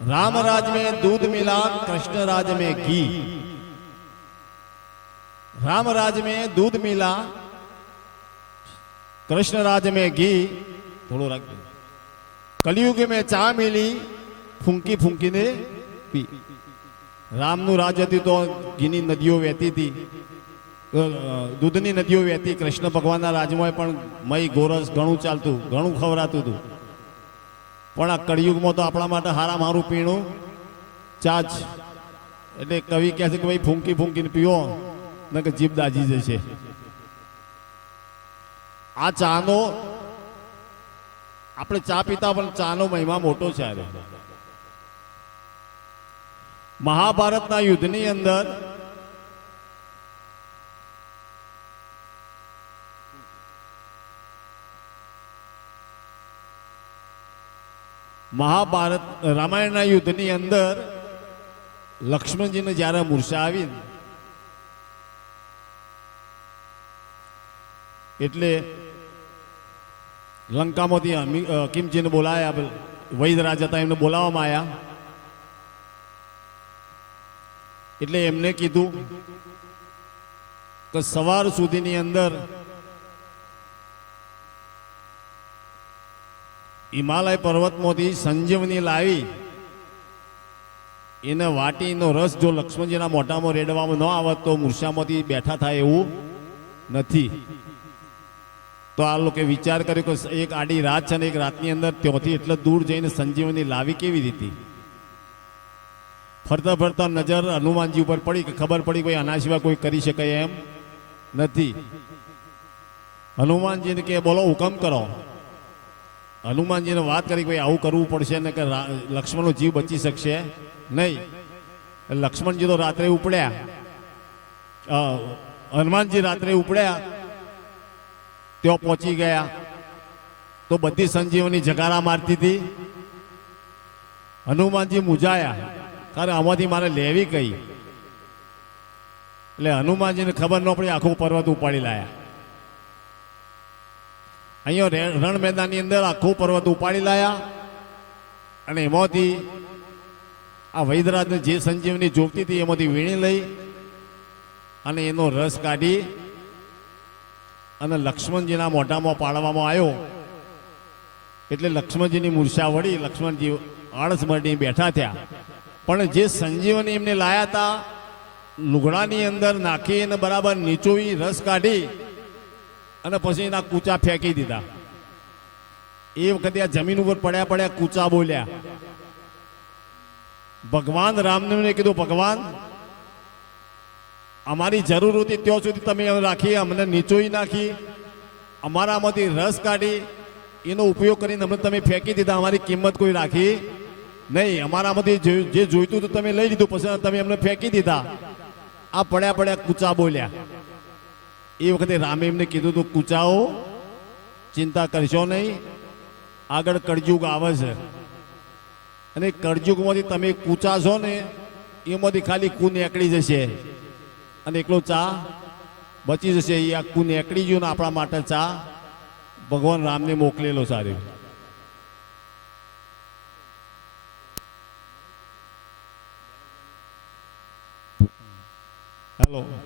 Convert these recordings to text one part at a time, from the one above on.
राम राज में दूध मिला कृष्ण राज में घी राम राज में दूध मिला कृष्ण राज में घी થોડું રાખજો કલયુગ में ચા મિલી ફૂંકી ફૂંકીને પી રામનું રાજ હતું તો ઘીની નદીઓ વહેતી હતી અ, દૂધની નદીઓ વહેતી કૃષ્ણ ભગવાનના રાજમાં પણ મય ગોરસ ઘણું ચાલતું ઘણું ખવરાતું હતું પણ આ કળિયુગમાં તો આપણા માટે હારા મારું પીણું. ચા જ એટલે કવિ કહે છે કે ભાઈ, ફૂંકી ફૂંકીને પીવો ને કે જીભ દાજી જશે. આ ચાનો, આપણે ચા પીતા પણ ચાનો મહિમા મોટો છે મહાભારતના યુદ્ધની અંદર મહાભારત, રામાયણના યુદ્ધની અંદર લક્ષ્મણજીને જ્યારે મૂર્છા આવી એટલે લંકામાંથી કિમજીને બોલાયા વૈદરાજ હતા, એમને બોલાવવામાં આવ્યા એટલે એમને કીધું કે સવાર સુધીની અંદર હિમાલય પર્વતમાંથી સંજીવની લાવી એને વાટીનો રસ જો લક્ષ્મણજીના મોઢામાં રેડવામાં ન આવત તો મૂર્છામાંથી બેઠા થાય એવું નથી. તો આ લોકોએ વિચાર કર્યો કે એક આડી રાત છે ને એક રાતની અંદર ત્યાંથી એટલે દૂર જઈને સંજીવની લાવી કેવી રીતે? ફરતા ફરતા નજર હનુમાનજી ઉપર પડી કે ખબર પડી કોઈ આના સિવાય કોઈ કરી શકે એમ નથી. હનુમાનજીને કે બોલો, હુકમ કરો. હનુમાનજીને વાત કરી કે ભાઈ, આવું કરવું પડશે ને કે લક્ષ્મણનો જીવ બચી શકશે? નહીં. લક્ષ્મણજી તો રાત્રે ઉપડ્યા. હનુમાનજી રાત્રે ઉપડ્યા. ત્યાં પહોંચી ગયા. તો બધી સંજીવની જગારા મારતી હતી. હનુમાનજી મૂંઝાયા. કારણ આમાંથી મારે લેવી કઈ? એટલે હનુમાનજીને ખબર ન પડી, આખું પર્વત ઉપાડી લાયા. અહીંયા રણ મેદાનની અંદર આખું પર્વત ઉપાડી લાયા. અને એમાંથી આ વૈદરાજને જે સંજીવની જોગતી હતી એમાંથી વીણી લઈ અને એનો રસ કાઢી અને લક્ષ્મણજીના મોઢામાં પાડવામાં આવ્યો. એટલે લક્ષ્મણજીની મૂર્છા વળી લક્ષ્મણજી આળસ મળી બેઠા થયા. પણ જે સંજીવની એમને લાયા હતા લુગડાની અંદર નાખી અને બરાબર નીચોવી રસ કાઢી અને પછી એના કૂચા ફેંકી દીધા. એ વખતે આ જમીન ઉપર પડ્યા પડ્યા કૂચા બોલ્યા. ભગવાન રામને કીધું, ભગવાન, અમારી જરૂર હતી ત્યાં સુધી તમે રાખી, અમને નીચોઈ નાખી, અમારામાંથી રસ કાઢી, એનો ઉપયોગ કરીને અમને તમે ફેંકી દીધા, અમારી કિંમત કોઈ રાખી નહીં. અમારામાંથી જે જોઈતું હતું તમે લઈ લીધું, પછી તમે અમને ફેંકી દીધા. આ પડ્યા પડ્યા કૂચા બોલ્યા. એ વખતે રામે એમને કીધું હતું, કૂચાઓ, ચિંતા કરશો નહીં. આગળ કળજુગ આવે છે. અને કળજુગમાંથી તમે કૂચા છો ને, એમાંથી ખાલી કૂ નીકળી જશે. અને એકલો ચા બચી જશે. એ આ આખું નીકળી ગયું ને આપણા માટે ચા, ભગવાન રામને મોકલેલો સારું હેલો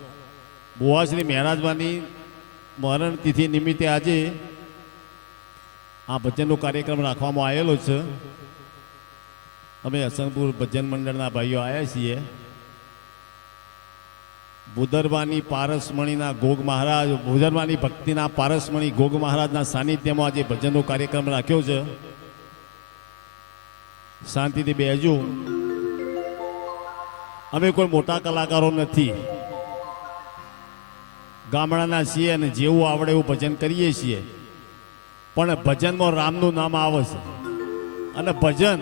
બુવાશ્રી મહારાજવાની મરણ તિથિ નિમિત્તે આજે આ ભજનનો કાર્યક્રમ રાખવામાં આવેલો છે. અમે હસનપુર ભજન મંડળના ભાઈઓ આવ્યા છીએ. બુદરવાની પારસમણીના ગોગ મહારાજ બુદરવાની ભક્તિના પારસમણી ગોગ મહારાજના સાનિધ્યમાં આજે ભજનનો કાર્યક્રમ રાખ્યો છે. શાંતિથી બેજો અમે કોઈ મોટા કલાકારો નથી. ગામડાના છીએ અને જેવું આવડે એવું ભજન કરીએ છીએ. પણ ભજનમાં રામનું નામ આવે છે. અને ભજન,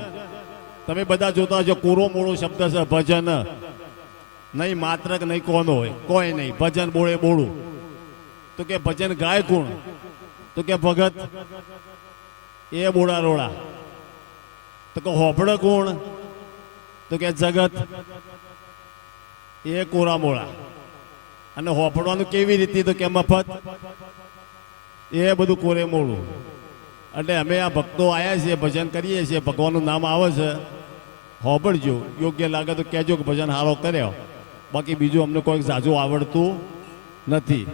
તમે બધા જોતા હશો, કોરો મોળો શબ્દ છે, ભજન. નહીં માત્ર કે નહીં કોનો હોય, કોઈ નહીં, ભજન બોળે બોળું. તો કે ભજન ગાય કોણ? તો કે ભગત. એ બોળા રોળા. તો કે હોબળ કોણ? તો કે જગત. એ કોરા મોળા. અને હોપડવાનું કેવી રીતે તો કે મફત? એ બધું કોરે મોડું. એટલે અમે આ ભક્તો આવ્યા છીએ, ભજન કરીએ છીએ, ભગવાનનું નામ આવે છે. હોબળજો યોગ્ય લાગે તો કહેજો કે ભજન હારો કર્યો. બાકી બીજું અમને કોઈ ઝાઝું આવડતું નથી.